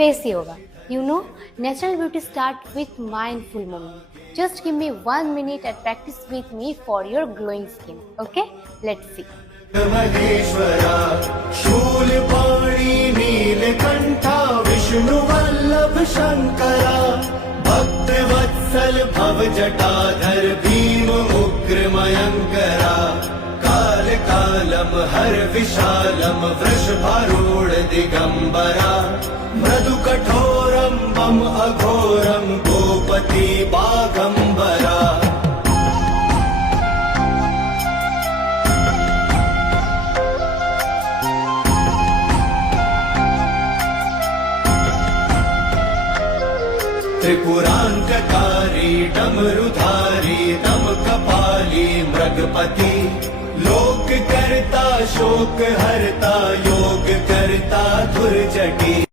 face yoga. You know, natural beauty starts with mindful movement. Just give me 1 minute and practice with me for your glowing skin. Okay? Let's see. Maheshwara Shulpani Neelakantha विष्णुवल्लभ Shankara भक्तवत्सल भवजटाधर भीम उग्रमयङ्करा कालकालं हर विशालं वृषभारूढ दिगम्बरा मृदुकठोरं बम अघोरं गोपति बागम्बरा त्रिपुरांतकारी डमरुधारी दम कपाली मृगपति लोक करता शोक हरता योग करता धुर्जटी।